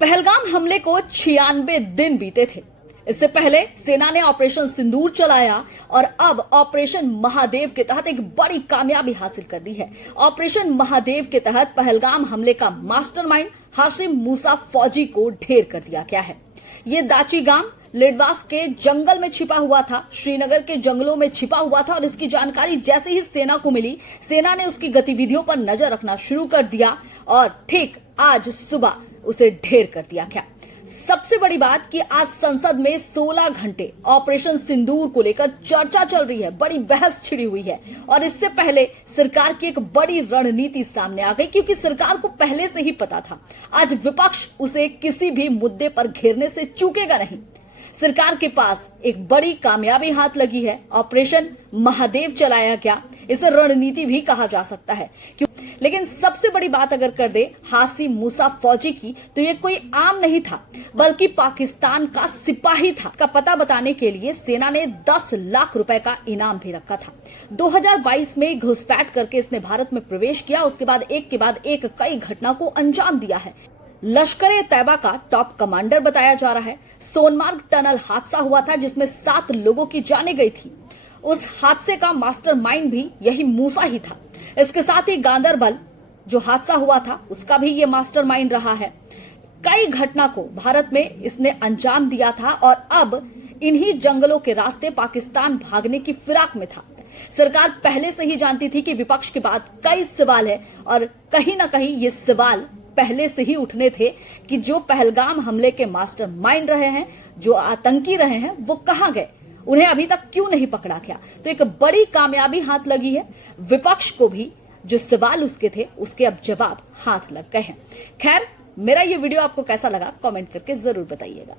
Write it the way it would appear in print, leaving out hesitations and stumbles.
पहलगाम हमले को 96 दिन बीते थे। इससे पहले सेना ने ऑपरेशन सिंदूर चलाया और अब ऑपरेशन महादेव के तहत एक बड़ी कामयाबी हासिल कर ली है। ऑपरेशन महादेव के तहत पहलगाम हमले का मास्टरमाइंड हाशिम मूसा फौजी को ढेर कर दिया गया है। ये दाची गांव लिडवास के जंगल में छिपा हुआ था, श्रीनगर के जंगलों में छिपा हुआ था और इसकी जानकारी जैसे ही सेना को मिली, सेना ने उसकी गतिविधियों पर नजर रखना शुरू कर दिया और ठीक आज सुबह उसे ढेर कर दिया गया। सबसे बड़ी बात कि आज संसद में 16 घंटे ऑपरेशन सिंदूर को लेकर चर्चा चल रही है, बड़ी बहस छिड़ी हुई है और इससे पहले सरकार की एक बड़ी रणनीति सामने आ गई, क्योंकि सरकार को पहले से ही पता था आज विपक्ष उसे किसी भी मुद्दे पर घेरने से चूकेगा नहीं। सरकार के पास एक बड़ी कामयाबी हाथ लगी है, ऑपरेशन महादेव चलाया गया, इसे रणनीति भी कहा जा सकता है। लेकिन सबसे बड़ी बात अगर कर दे हाशिम मूसा फौजी की, तो ये कोई आम नहीं था बल्कि पाकिस्तान का सिपाही था। इसका पता बताने के लिए सेना ने 10 लाख रुपए का इनाम भी रखा था। 2022 में घुसपैठ करके इसने भारत में प्रवेश किया, उसके बाद एक कई घटना को अंजाम दिया है। लश्कर-ए-तैयबा का टॉप कमांडर बताया जा रहा है। सोनमार्ग टनल हादसा हुआ था जिसमें 7 लोगों की जानें गई थी। उस हादसे का मास्टरमाइंड भी यही मूसा ही था। इसके साथ ही गांदरबल जो हादसा हुआ था उसका भी ये मास्टरमाइंड रहा है। कई घटना को भारत में इसने अंजाम दिया था और अब इन्हीं जंगलों के रास्ते पाकिस्तान भागने की फिराक में था। सरकार पहले से ही जानती थी कि विपक्ष के बाद कई सवाल है और कहीं ना कहीं ये सवाल पहले से ही उठने थे कि जो पहलगाम हमले के मास्टरमाइंड रहे हैं, जो आतंकी रहे हैं, वो कहां गए, उन्हें अभी तक क्यों नहीं पकड़ा गया। तो एक बड़ी कामयाबी हाथ लगी है। विपक्ष को भी जो सवाल उसके थे उसके अब जवाब हाथ लग गए हैं। खैर, मेरा ये वीडियो आपको कैसा लगा कमेंट करके जरूर बताइएगा।